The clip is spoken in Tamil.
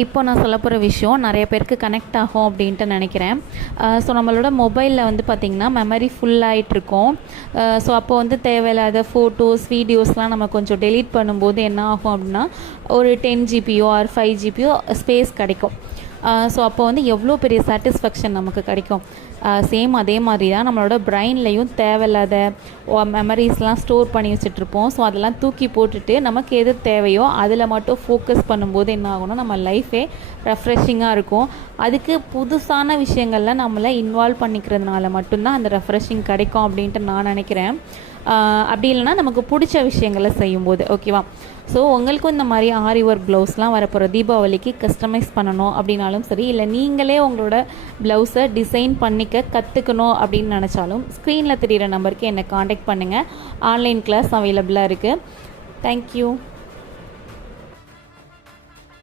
இப்போ நான் சொல்ல போகிற விஷயம் நிறைய பேருக்கு கனெக்ட் ஆகும் அப்படின்ட்டு நினைக்கிறேன். ஸோ நம்மளோட மொபைலில் வந்து பார்த்திங்கன்னா மெமரி ஃபுல்லாகிட்ருக்கும். ஸோ அப்போ வந்து தேவையில்லாத ஃபோட்டோஸ் வீடியோஸ்லாம் நம்ம கொஞ்சம் டெலீட் பண்ணும்போது என்ன ஆகும் அப்படின்னா ஒரு 10 ஜிபியோ ஆர் 5 ஜிபியோ ஸ்பேஸ் கிடைக்கும். ஸோ அப்போ வந்து எவ்வளோ பெரிய சாட்டிஸ்ஃபேக்ஷன் நமக்கு கிடைக்கும். சேம் அதே மாதிரி தான் நம்மளோட பிரெயின்லேயும் தேவையில்லாத மெமரிஸ்லாம் ஸ்டோர் பண்ணி வச்சுட்ருப்போம். ஸோ அதெல்லாம் தூக்கி போட்டுட்டு நமக்கு எது தேவையோ அதில் மட்டும் ஃபோக்கஸ் பண்ணும்போது என்ன ஆகும்னா நம்ம லைஃபே ரெஃப்ரெஷிங்காக இருக்கும். அதுக்கு புதுசான விஷயங்களில் நம்மளை இன்வால்வ் பண்ணிக்கிறதுனால மட்டும்தான் அந்த ரெஃப்ரெஷிங் கிடைக்கும் அப்படின்ட்டு நான் நினைக்கிறேன். அப்படி இல்லைனா நமக்கு பிடிச்ச விஷயங்களை செய்யும்போது ஓகேவா. ஸோ உங்களுக்கும் இந்த மாதிரி ஆரி ஒர்க் ப்ளவுஸ்லாம் வரப்போகிற தீபாவளிக்கு கஸ்டமைஸ் பண்ணணும் அப்படின்னாலும் சரி, இல்லை நீங்களே உங்களோட ப்ளவுஸை டிசைன் பண்ணிக்க கற்றுக்கணும் அப்படின்னு நினச்சாலும் ஸ்க்ரீனில் தெரிகிற நம்பருக்கு என்னை காண்டாக்ட் பண்ணுங்கள். ஆன்லைன் கிளாஸ் அவைலபிளாக இருக்குது. தேங்க்யூ.